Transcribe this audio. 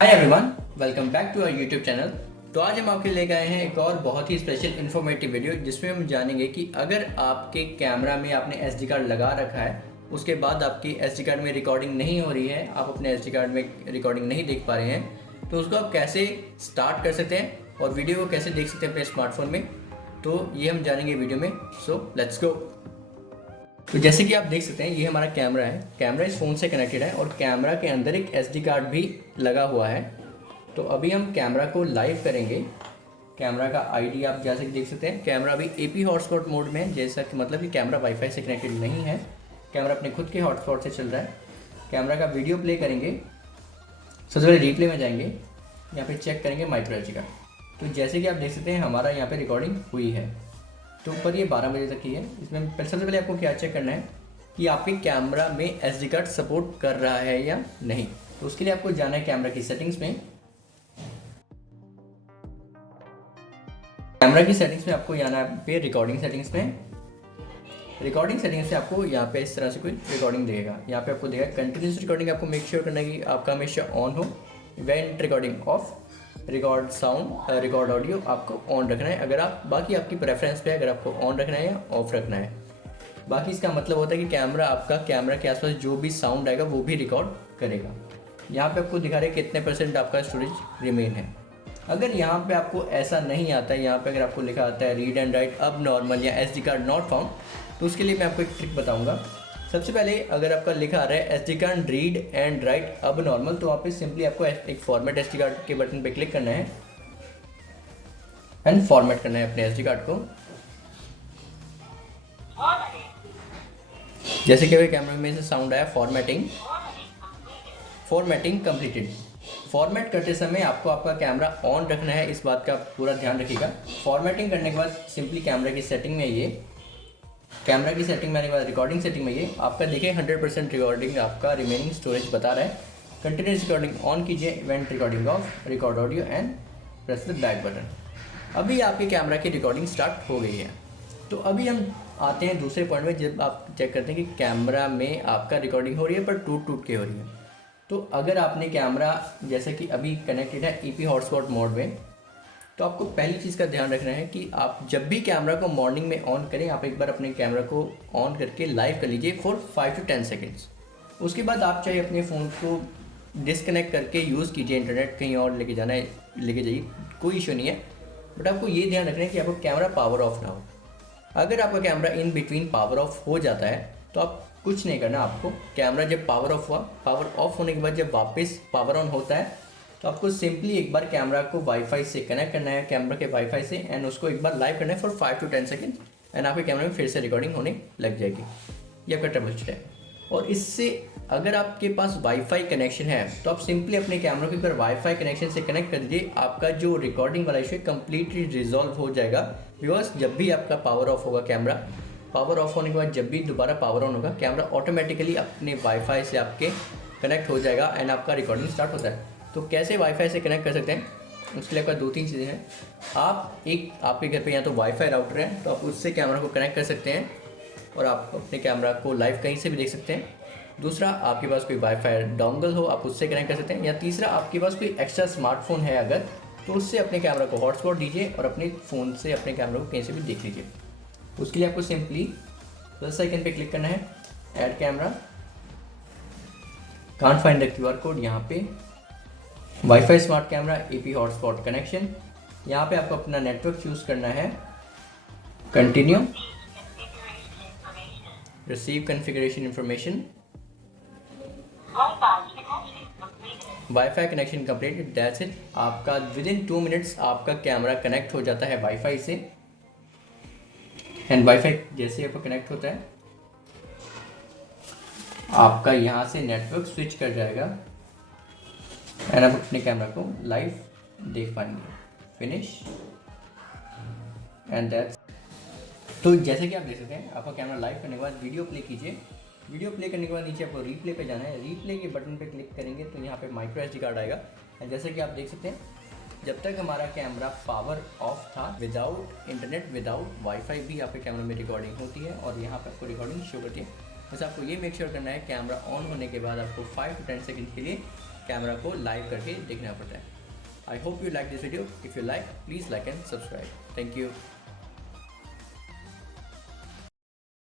Hi everyone, welcome back to our YouTube channel. तो आज हम आपके लिए लेकर आए हैं एक और बहुत ही स्पेशल इन्फॉर्मेटिव वीडियो जिसमें हम जानेंगे कि अगर आपके कैमरा में आपने एसडी कार्ड लगा रखा है, उसके बाद आपकी एसडी कार्ड में रिकॉर्डिंग नहीं हो रही है, आप अपने एसडी कार्ड में रिकॉर्डिंग नहीं देख पा रहे हैं, तो उसको आप कैसे स्टार्ट कर सकते हैं और वीडियो को कैसे देख सकते हैं अपने स्मार्टफोन में। तो ये हम जानेंगे वीडियो में। So let's go. तो जैसे कि आप देख सकते हैं, ये हमारा कैमरा है। कैमरा इस फ़ोन से कनेक्टेड है और कैमरा के अंदर एक एसडी कार्ड भी लगा हुआ है। तो अभी हम कैमरा को लाइव करेंगे। कैमरा का आईडी आप जैसे कि देख सकते हैं, कैमरा अभी एपी हॉटस्पॉट मोड में है, जैसा कि मतलब कि कैमरा वाईफाई से कनेक्टेड नहीं है, कैमरा अपने खुद के हॉटस्पॉट से चल रहा है। कैमरा का वीडियो प्ले करेंगे। सबसे पहले रिप्ले में जाएंगे, यहाँ पे चेक करेंगे माइक्रो एसडी कार्ड। तो जैसे कि आप देख सकते हैं, हमारा यहाँ पे रिकॉर्डिंग हुई है। तो ऊपर ये 12 बजे तक की है। इसमें सबसे पहले आपको क्या चेक करना है कि आपके कैमरा में एसडी कार्ड सपोर्ट कर रहा है या नहीं। तो उसके लिए आपको जाना है कैमरा की सेटिंग्स में। कैमरा की सेटिंग्स में आपको जाना है पे रिकॉर्डिंग सेटिंग्स में। रिकॉर्डिंग सेटिंग्स से आपको यहाँ पे इस तरह से कोई रिकॉर्डिंग देगा। यहाँ पे आपको देगा कंटिन्यूस रिकॉर्डिंग। आपको मेक श्योर करना है कि आपका हमेशा ऑन हो। Event recording of, record sound, record audio आपको ऑन रखना है। अगर आप बाकी आपकी प्रेफरेंस पे अगर आपको ऑन रखना है या ऑफ रखना है। बाकी इसका मतलब होता है कि कैमरा के आसपास जो भी साउंड आएगा वो भी रिकॉर्ड करेगा। यहाँ पे आपको दिखा रहे हैं कितने % आपका स्टोरेज रिमेन है। अगर यहाँ पे आपको ऐसा नहीं आता है, यहाँ पे अगर आपको लिखा आता है रीड एंड राइट अब नॉर्मल या एसडी कार्ड नॉट फाउंड, तो उसके लिए मैं आपको एक ट्रिक बताऊँगा। सबसे पहले अगर आपका लिखा आ रहा है SD card read and right अब नॉर्मल, तो वहाँ पे सिंपली आपको एक फॉर्मेट एसडी कार्ड के बटन पे क्लिक करना है एंड फॉर्मेट करना है अपने एसडी कार्ड को। जैसे कि कैमरा में से साउंड आया फॉर्मेटिंग कंप्लीटेड। फॉर्मेट करते समय आपको आपका कैमरा ऑन रखना है, इस बात का पूरा ध्यान रखिएगा। फॉर्मेटिंग करने के बाद सिंपली कैमरा की सेटिंग में ये, कैमरा की सेटिंग में आने के बाद रिकॉर्डिंग सेटिंग में ये आपका देखिए 100% रिकॉर्डिंग आपका रिमेनिंग स्टोरेज बता रहा है। कंटिन्यूस रिकॉर्डिंग ऑन कीजिए, event recording of, record audio and press the back button. अभी आपके कैमरा की रिकॉर्डिंग स्टार्ट हो गई है। तो अभी हम आते हैं दूसरे पॉइंट में, जब आप चेक करते हैं कि कैमरा में आपका रिकॉर्डिंग हो रही है पर टूट के हो रही है। तो अगर आपने कैमरा जैसे कि अभी कनेक्टेड है ईपी हॉटस्पॉट मोड में, तो आपको पहली चीज़ का ध्यान रखना है कि आप जब भी कैमरा को मॉर्निंग में ऑन करें, आप एक बार अपने कैमरा को ऑन करके लाइव कर लीजिए फॉर 5 to 10 सेकेंड्स। उसके बाद आप चाहे अपने फ़ोन को डिसकनेक्ट करके यूज़ कीजिए, इंटरनेट कहीं और लेके जाना है लेके जाइए, कोई इशू नहीं है। बट आपको ये ध्यान रखना है कि आपको कैमरा पावर ऑफ ना हो। अगर आपका camera in between power of हो जाता है तो आप कुछ नहीं करना। आपको कैमरा जब पावर ऑफ हुआ, पावर ऑफ होने के बाद जब वापस पावर ऑन होता है, तो आपको सिंपली एक बार कैमरा को वाईफाई से कनेक्ट करना है, कैमरा के वाईफाई से, एंड उसको एक बार लाइव करना है फॉर 5 to 10 सेकेंड, एंड आपके कैमरे में फिर से रिकॉर्डिंग होने लग जाएगी। ये आपका ट्रबल शूट है। और इससे अगर आपके पास वाईफाई कनेक्शन है तो आप सिंपली अपने कैमरा को एक बार वाईफाई कनेक्शन से कनेक्ट कर दीजिए। आपका जो रिकॉर्डिंग वाला इशू है कम्प्लीटली रिजॉल्व हो जाएगा। बिकॉज जब भी आपका पावर ऑफ होगा, कैमरा पावर ऑफ होने के बाद जब भी दोबारा पावर ऑन होगा, कैमरा ऑटोमेटिकली अपने वाईफाई से आपके कनेक्ट हो जाएगा एंड आपका रिकॉर्डिंग स्टार्ट होता है। तो कैसे वाईफाई से कनेक्ट कर सकते हैं, उसके लिए आपका 2-3 चीज़ें हैं। आपके घर पे या तो वाईफाई राउटर है तो आप उससे कैमरा को कनेक्ट कर सकते हैं और आप अपने कैमरा को लाइव कहीं से भी देख सकते हैं। दूसरा, आपके पास कोई वाईफाई डोंगल हो, आप उससे कनेक्ट कर सकते हैं। या तीसरा, आपके पास कोई एक्स्ट्रा स्मार्टफोन है अगर, तो उससे अपने कैमरा को हॉटस्पॉट दीजिए और अपने फ़ोन से अपने कैमरा को कहीं से भी देख लीजिए। उसके लिए आपको सिंपली प्लस आइकन पे क्लिक करना है, add camera, can't find the QR code, यहाँ पे wifi smart camera AP hotspot connection. यहाँ पे आपको अपना नेटवर्क चूज़ करना है, continue, receive configuration information, wifi connection completed, that's it. आपका विदिन 2 मिनट्स आपका कैमरा कनेक्ट हो जाता है वाईफाई से। एंड वाईफाई जैसे ही आपका कनेक्ट होता है, आपका यहाँ से नेटवर्क स्विच कर जाएगा एंड आप अपने कैमरा को लाइव देख पाएंगे। Finish and that's. तो जैसे कि आप देख सकते हैं, आपका कैमरा लाइव करने के बाद वीडियो प्ले कीजिए। वीडियो प्ले करने के बाद नीचे आपको रीप्ले पे जाना है। रीप्ले के बटन पे क्लिक करेंगे तो यहाँ पे माइक्रो एसडी कार्ड आएगा। एंड जैसे कि आप देख सकते हैं, जब तक हमारा कैमरा पावर ऑफ था, विदाउट इंटरनेट, विदाउट वाईफाई भी आपके कैमरे में रिकॉर्डिंग होती है और यहाँ पे आपको रिकॉर्डिंग शो करती है। बस आपको ये मेक श्योर करना है कैमरा ऑन होने के बाद आपको 5 to 10 सेकंड के लिए कैमरा को लाइव करके देखना पड़ता है। I hope you like this video. If you like, please like and subscribe. Thank you.